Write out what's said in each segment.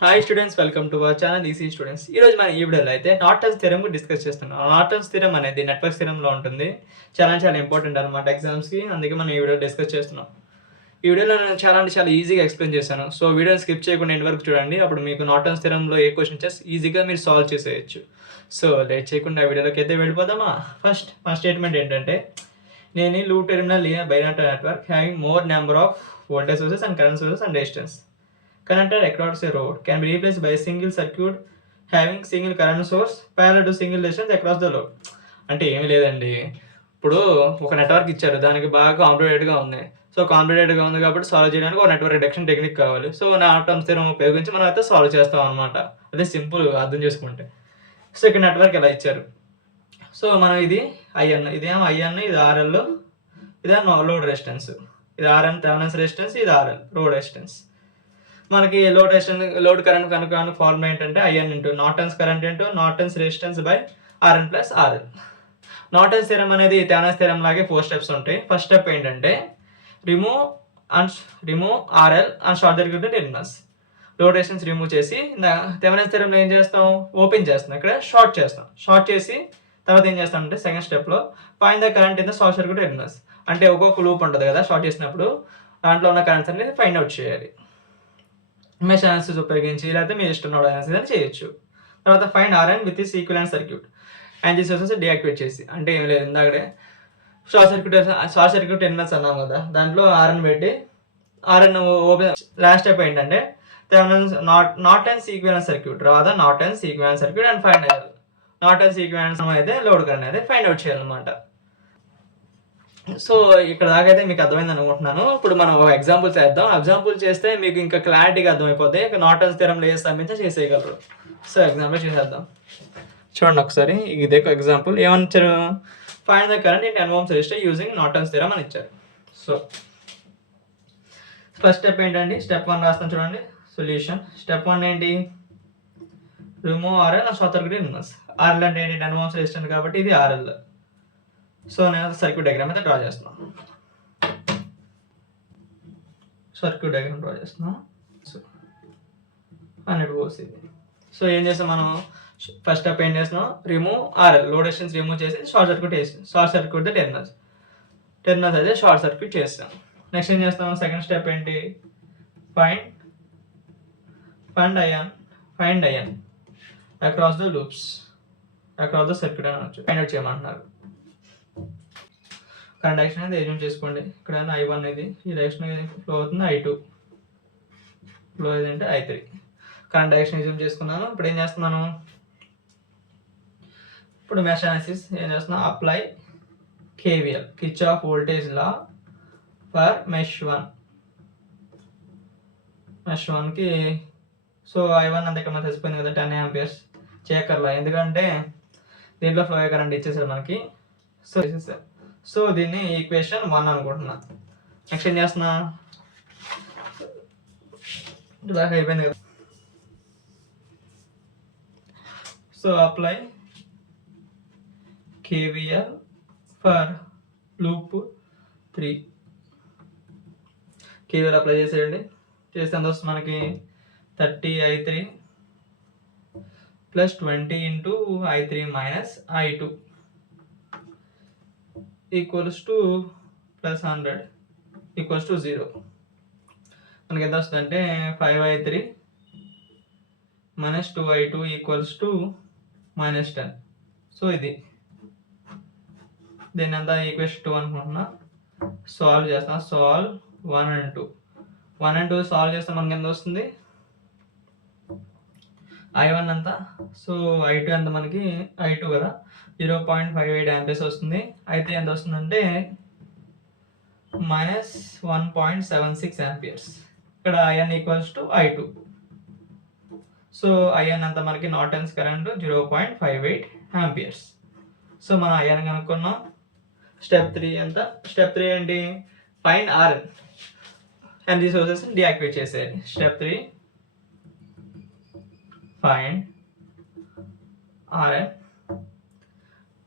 Hi students, welcome to our channel EC students. ఈరోజు మనం ఈ వీడియోలో అయితే నార్టన్స్ థియరమ్ డిస్కస్ చేస్తున్నాం. నార్టన్స్ థియరమ్ అనేది నెట్వర్క్ థియరమ్లో ఉంటుంది. చాలా ఇంపార్టెంట్ అనమాట ఎగ్జామ్స్కి. అందుకే మనం ఈ వీడియో డిస్కస్ చేస్తున్నాం. ఈ వీడియోలో నేను చాలా ఈజీగా ఎక్స్ప్లెయిన్ చేశాను. సో వీడియోని స్కిప్ చేయకుండా ఎండ్ వరకు చూడండి. అప్పుడు మీకు నార్టన్స్ థియరమ్లో ఏ క్వశ్చన్స్ ఈజీగా మీరు సాల్వ్ చేసేయచ్చు. సో లేట్ చేయకుండా వీడియోలోకి అయితే వెళ్ళిపోదామా. ఫస్ట్ స్టేట్మెంట్ ఏంటంటే, నేను loop terminal bilateral network having more number of voltage sources and current sources and resistance connected across a road can be replaced by a single circuit having single current source parallel to single resistance across the load. అంటే ఏమీ లేదండి, ఇప్పుడు ఒక network ఇచ్చారు, దానికి బాగా కాంప్లికేటెడ్గా ఉంది. So కాంప్లికేటెడ్గా ఉంది కాబట్టి సాల్వ్ చేయడానికి ఒక నెట్వర్క్ రిడక్షన్ టెక్నిక్ కావాలి. సో నార్టన్స్ థియరమ్ ఉపయోగించి మనం అయితే సాల్వ్ చేస్తాం అనమాట. అదే సింపుల్ అర్థం చేసుకుంటే. సో ఇక్కడ నెట్వర్క్ ఎలా ఇచ్చారు. సో మనం ఇది ఐఎన్, ఇదేమో ఐఎన్, ఇది ఆర్ఎల్, ఇదేమో లోడ్ రెసిస్టెన్స్. ఇది ఆర్ఎన్ థెవెనిన్ రెసిస్టెన్స్, ఇది ఆర్ఎల్ రోడ్ రెసిస్టెన్స్. మనకి లోడ్ కరెంట్ కనుక ఫార్ములా ఏంటంటే IN into Norton's current into Norton's resistance by RN plus RL. Norton's theorem అనేది థెవెనిన్ థియరమ్ లాగే 4 స్టెప్స్ ఉంటాయి. ఫస్ట్ స్టెప్ ఏంటంటే remove RL and short circuit terminals. Load resistance remove చేసి Thevenin థియరమ్లో ఏం చేస్తాం, ఓపెన్ చేస్తాం, ఇక్కడ షార్ట్ చేస్తాం. షార్ట్ చేసి తర్వాత ఏం చేస్తామంటే సెకండ్ స్టెప్లో find the current in the short circuit terminals. అంటే ఒక్కొక్క లూప్ ఉంటుంది కదా, షార్ట్ చేసినప్పుడు దాంట్లో ఉన్న కరెంట్స్ అనేది ఫైండ్ అవుట్ చేయాలి. మెష్ అనాలిసిస్ ఉపయోగించి, లేకపోతే మీ ఇష్టం నోడ్ అనాలిసిస్ అని చేయొచ్చు. తర్వాత find RN with is equivalent circuit and this sources deactivate చేసి. అంటే ఏం లేదు, ఇందాకడే షార్ట్ సర్క్యూట్ టెర్మినల్స్ అన్నాం కదా, దాంట్లో ఆర్ఎన్ పెట్టి ఆర్ఎన్ ఓపెన్. లాస్ట్ స్టెప్ ఏంటంటే నార్టన్స్ ఈక్వివలెంట్ సర్క్యూట్ రాదా, Norton's equivalent circuit and find అయ్యాలి. నార్టన్స్ ఈక్వివలెంట్ అయితే లోడ్ కరెంట్ అయితే ఫైండ్ అవుట్ చేయాలన్నమాట. సో ఇక్కడ దాకా అయితే మీకు అర్థమైంది అనుకుంటున్నాను. ఇప్పుడు మనం ఒక ఎగ్జాంపుల్ చేద్దాం. ఎగ్జాంపుల్ చేస్తే మీకు ఇంకా క్లారిటీగా అర్థమైపోతే నార్టన్స్ థియరమ్లో ఏ సంబంధించి చేసేయగలరు. సో ఎగ్జాంపుల్ చేసేద్దాం. చూడండి ఒకసారి, ఇదే ఎగ్జాంపుల్. ఏమనిచ్చారు, find the current in 10 ohms resistor using Norton's theorem అని ఇచ్చారు. సో ఫస్ట్ స్టెప్ ఏంటండి, స్టెప్ 1 రాస్తాం చూడండి. సొల్యూషన్ స్టెప్ 1 ఏంటి, remove RL and short circuit terminals. RL అంటే ఏంటి, 10 ohms రెసిస్టర్ కాబట్టి ఇది ఆర్ఎల్. సో నేను సర్క్యూట్ డయాగ్రామ్ అయితే డ్రా చేస్తున్నాను. సో 100 volts ఇది. సో ఏం చేస్తాం మనం, ఫస్ట్ స్టెప్ ఏం చేస్తున్నాం, remove RL load resistance remove చేసి షార్ట్ సర్క్యూట్ ద టెర్మినల్స్ అయితే షార్ట్ సర్క్యూట్ చేస్తాం. నెక్స్ట్ ఏం చేస్తాం, సెకండ్ స్టెప్ ఏంటి, find IN across the loops across the circuit అని అనొచ్చు. ఫైండ్ అవుట్ చేయమంటున్నారు. కరెంట్ డైరెక్షన్ అనేది ఏజూమ్ చేసుకోండి. ఇక్కడ I1 ఇది ఈ డైరెక్షన్ ఫ్లో అవుతుంది, I2 ఫ్లో ఏదంటే I3. కరెంట్ డైరెక్షన్ ఏజూమ్ చేసుకున్నాను. ఇప్పుడు ఏం చేస్తున్నాను, ఇప్పుడు మెష్ అనాలిసిస్ ఏం చేస్తున్నా, apply KVL Kirchhoff voltage law for mesh 1కి. సో I1 అంతా ఇక్కడ మనకు తెలిసిపోయింది కదా, 10 amperes చేయక్కర్లా, ఎందుకంటే దీంట్లో ఫ్లో అయ్యే కరెంట్ ఇచ్చేసారు మనకి. సో దీన్ని ఈక్వేషన్ 1 అనుకుంటున్నా. నెక్స్ట్ ఏం చేస్తున్నా, ఇలాగ అయిపోయింది కదా. So apply KVL for loop 3. KVL apply చేసేయండి. చేస్తే ఎంత వస్తుంది మనకి, 30I3 plus 20 into I3 minus I2 equals to plus 100 equals to 0. మనకి ఎంత వస్తుంది అంటే 5I3 minus 2I2 equals to minus 10. So ఇది దీన్ని అంతా ఈక్వేషన్ 2 అనుకుంటున్నా. సాల్వ్ చేస్తున్నా. సాల్వ్ 1 and 2 సాల్వ్ చేస్తే మనకి ఎంత వస్తుంది, I1 అంతా. సో I2 ఎంత మనకి, I2 కదా, 0.58 amperes వస్తుంది. అయితే ఎంత వస్తుందంటే మైనస్ 1.76 amperes. ఇక్కడ IN equals to I2. So IN అంతా మనకి నార్టన్స్ కరెంట్ 0.58 amperes. సో మనం IN కనుక్కున్నాం. స్టెప్ 3 ఎంత, స్టెప్ 3 ఏంటి, find RN and the sources deactivate చేసేయాలి. స్టెప్ 3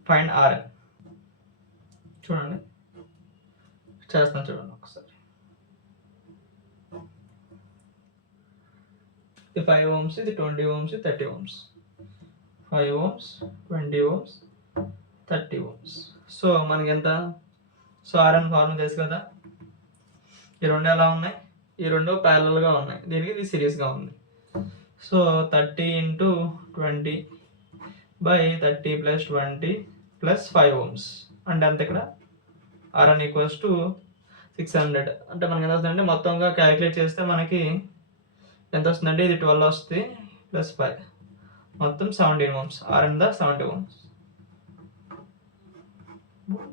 ఫైండ్ RN చూడండి, చేస్తాను చూడండి ఒకసారి. ఇది 5 ohms, ఇది 20 ohms, 30 ohms. 5 ohms, 20 ohms, 30 ohms. So మనకి ఎంత? సో RN ఫార్ములా తెలుసు కదా. ఈ రెండు ఎలా ఉన్నాయి? ఈ రెండు ప్యారలల్గా ఉన్నాయి, దీనికి ఇది సిరీస్గా ఉంది. సో 30 × 20 / 30 + 20 + 5 ohms అంటే అంత ఇక్కడ RN = 600. అంటే మనకి ఎంత వస్తుందంటే మొత్తంగా క్యాలిక్యులేట్ చేస్తే మనకి ఎంత వస్తుందంటే ఇది 12 వస్తుంది +5 మొత్తం 17 ohms. RN 70 ohms.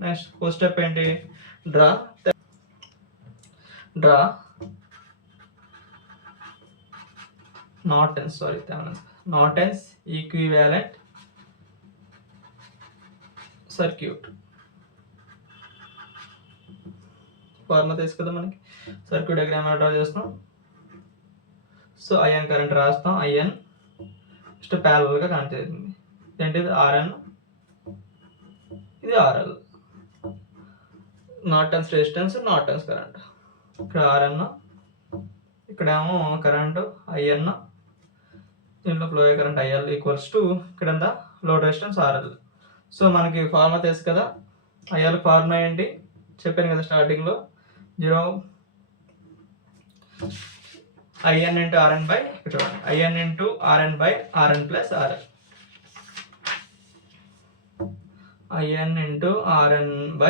Next first step ఏంటి? Draw Norton's equivalent circuit. Formula తెలుసు కదా మనకి. సర్క్యూట్ డయాగ్రామ్ డ్రా చేస్తాం. సో ఐఎన్ కరెంట్ రాస్తాం. ఐఎన్ జస్ట్ ప్యారలల్గా కనెక్ట్ అవుతుంది. ఏంటిది? RN, ఇది RL. Norton's resistance, Norton's current. ఇక్కడ RN, ఇక్కడేమో కరెంటు IN, దీంట్లో ఫ్లో అయ్యే కరెంట్ IL = ఇక్కడంతా లోడ్ రెసిస్టెన్స్ RL. సో మనకి ఫార్ములా తెలుసు కదా. IL ఫార్ములా ఏంటి చెప్పాను కదా స్టార్టింగ్లో. IN × RN / చూడండి, IN × RN / RN + RL. IN × RN /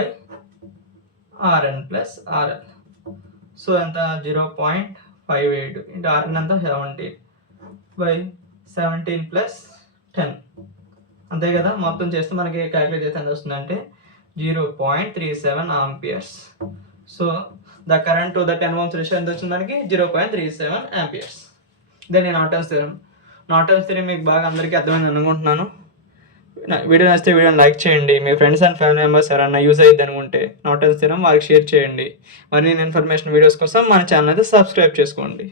RN + RL. So ఎంత? 0.58 × RN ఎంత? 17 / 17 + 10 అంతే కదా. మొత్తం చేస్తే మనకి క్యాలిక్యులేట్ చేస్తే ఎంత వస్తుందంటే 0.37 amperes. So the current to the 10 ohms resistor ఎంత వచ్చింది మనకి? 0.37 amperes. దెన్ నార్టన్స్ థియరం మీకు బాగా అందరికీ అర్థమైంది అనుకుంటున్నాను. వీడియో నచ్చితే వీడియోని లైక్ చేయండి. మీ ఫ్రెండ్స్ అండ్ ఫ్యామిలీ మెంబర్స్ ఎవరైనా యూజ్ అయ్యిద్ది అనుకుంటే నార్టన్స్ థియరం వారికి షేర్ చేయండి. మరిన్ని ఇన్ఫర్మేషన్ వీడియోస్ కోసం మన ఛానల్ అయితే సబ్స్క్రైబ్ చేసుకోండి.